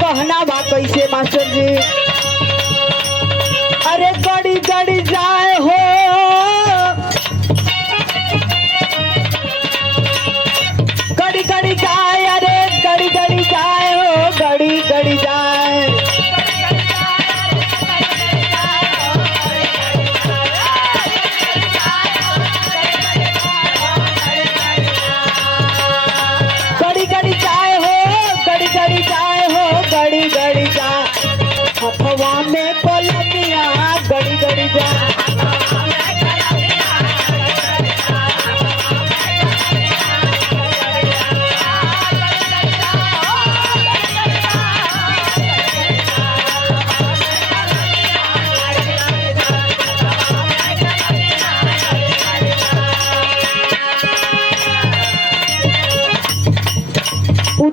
कहना बा कैसे मास्टर जी। अरे गड़ी गड़ी जाए हो गड़ी गड़ी जाए, अरे गड़ी गड़ी जाए हो गड़ी गड़ी जाए। गड़ी गड़ी जाए हो गड़ी गड़ी जाए हो गड़ी गड़ी जाए। हथवा में कलमिया गड़ी गड़ी जाए।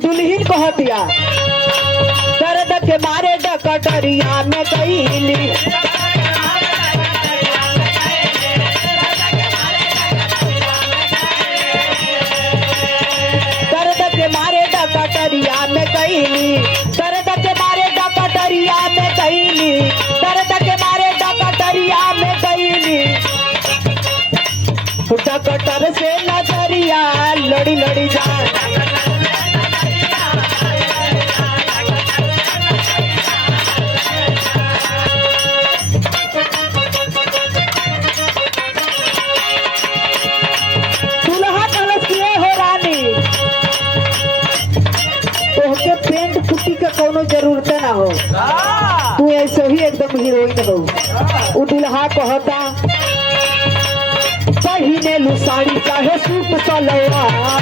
दुल्हीन कहतिया दर्द के मारे डकटरिया में गईली। दर्द के मारे डकटरिया में गईली। दर्द के मारे डकटरिया में गईली। दर्द के मारे डकटरिया में गईली। डकटर से नजरिया लड़ी लड़ी जाए। पेंट पुट्टी का कोनो जरूरत ना हो, तू ऐसे ही एकदम हीरोइन हो। उ दुल्हा कहता पहिने लू साड़ी चाहे सूट सलवार।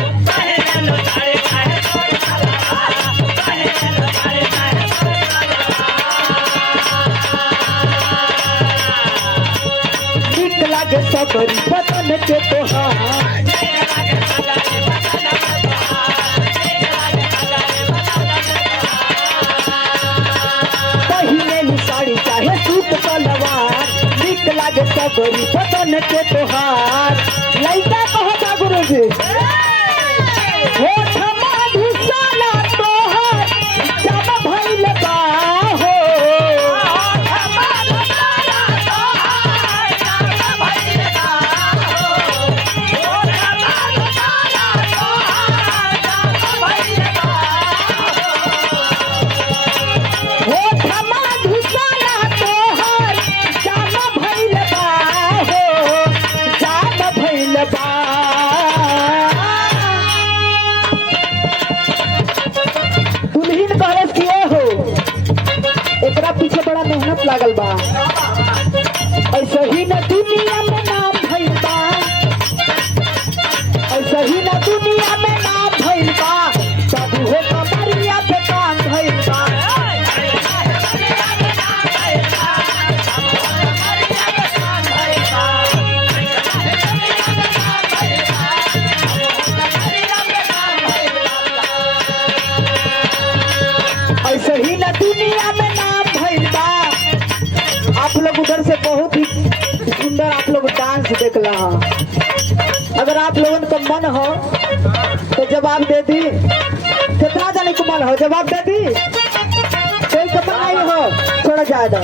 नीक लागे सबरी बदन के तोहार। चाहे सूट सलवार नीक लागे सबरी बदन के तोहार। लइका कहता गुरुजी होठ मधुशाला तोहार जब भइल बा हो। दुल्हीन कहलस किए हो एकरा पीछे बड़ा मेहनत लागल बा। ऐसा ही न दुनिया में नाम भइल बा। ऐसा ही न दुनिया में नाम भइल बा। बाबू हो कमरिया पे काम भइल बा। ऐसे ही न दुनिया में नाम भइल बा। आप लोग उधर से बहुत ही सुंदर आप लोग डांस देखला है। अगर आप लोगों का मन हो तो जवाब दे दी। कितना जाने को मन हो जवाब दे दी। कोई का मन नहीं हो थोड़ा ज्यादा।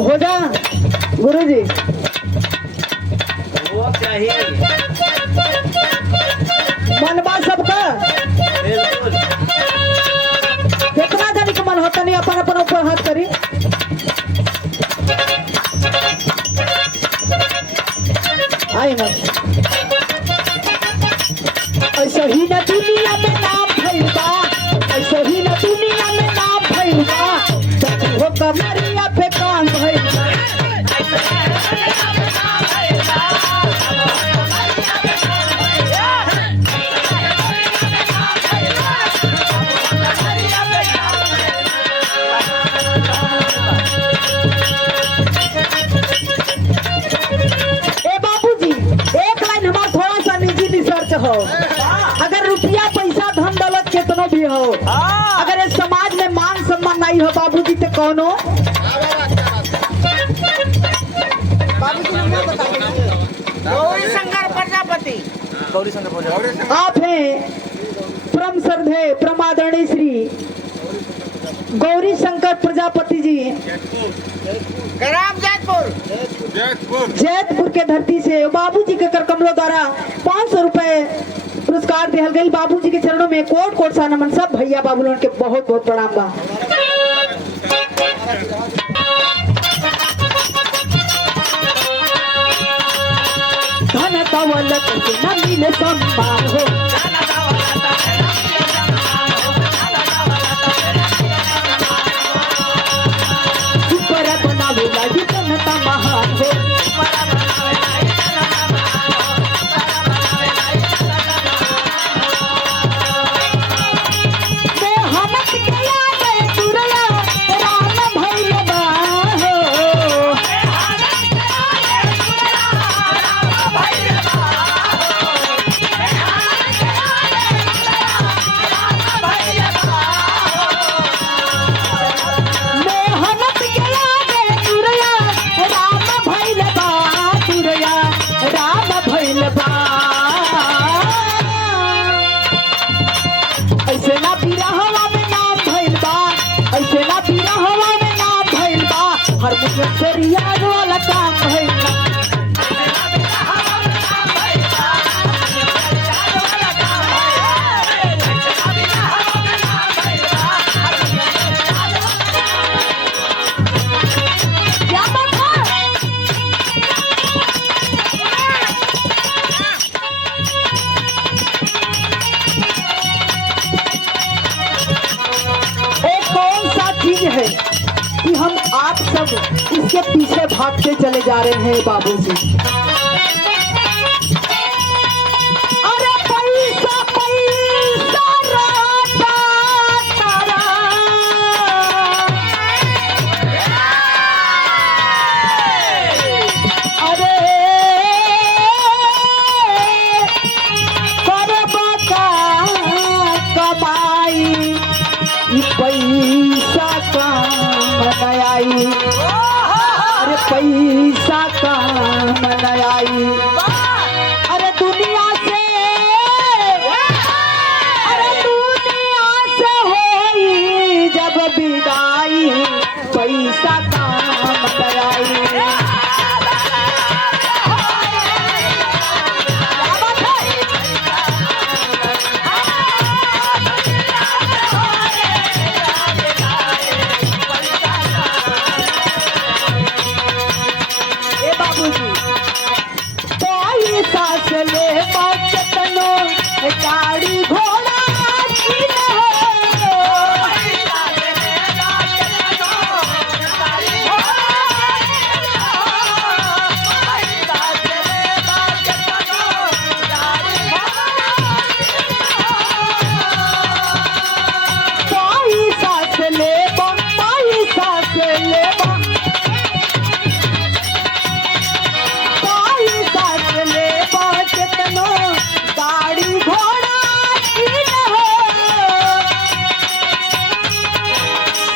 हो जा गुरुजी वो चाहिए मनबा सबका कितना जाने के मन होता नहीं अपन अपन ऊपर हाथ करी। आई ना ऐसा ही न दुनिया में नाम भइल बा। ऐसा ही न दुनिया में नाम भइल बा। हो कमरिया पे काम हो, अगर रुपया पैसा धन दौलत कितनो भी हो, अगर इस समाज में मान सम्मान नहीं हो बाबूजी तो कौनो गौरी शंकर प्रजापति। आप हैं परम श्रद्धेय परम आदरणीय श्री गौरी शंकर प्रजापति जी ग्राम जैतपुर जैतपुर के धरती से बाबूजी के कर कमलों द्वारा 500 रुपए पुरस्कार दिहल गई। बाबूजी के चरणों में कोट कोट सा नमन। सब भैया बाबू लोगन के बहुत बहुत प्रणाम बा। धन दौलत से न मिले सम्मान हो, सुपर बनावे लागी जनता महान हो, मेहनत के याद तुरया राम भइल बा हो, मेहनत के याद तुरया राम भइल बा, तुरया राम भइल बा। ऐसे ना पीरा हवा में नाम भइल बा, ऐसे ना पीरा हवा में नाम भइल बा, हर मुझे सरिया वाला काम भइल बा। क्या बात है? एक कौन सा चीज है कि हम आप सब इसके पीछे भागते चले जा रहे हैं बाबूजी? अरे पैसा पैसा राजा तारा, अरे करबा का कमाई ई पैसा काम न आई, अरे पैसा काम न आई। अरे दुनिया से, अरे दुनिया से होई जब विदाई, पैसा काम न आई। ए बाबूजी पैसा से ले बचतनो गाड़ी घोड़ा की न हो, पैसा से ले पैसा से ले पैसा से ले बचतनो गाड़ी घोड़ा की न हो,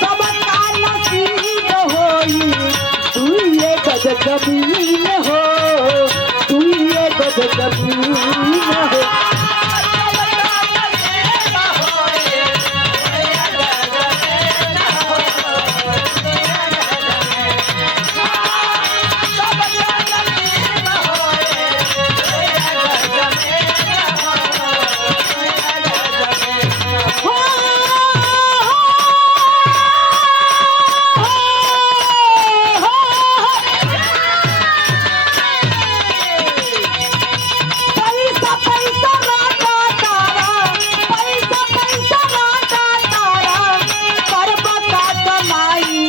सबका नसीब होई तू ये गज जमीन हो, तू ये गज जमीन हो। पैसा पैसा राजा तारा, पैसा पैसा राजा तारा, करबा का कमाई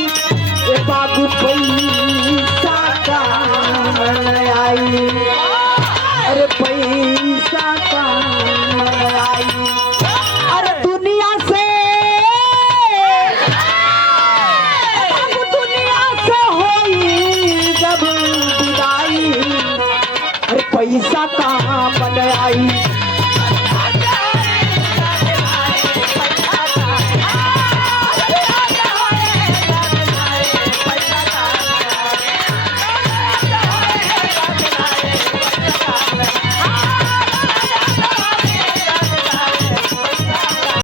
ए बाबू पैसा काम न आई, अरे पैसा काम न आई। अरे दुनिया से, बाबू दुनिया से होई जब विदाई, अरे पैसा काम न आई।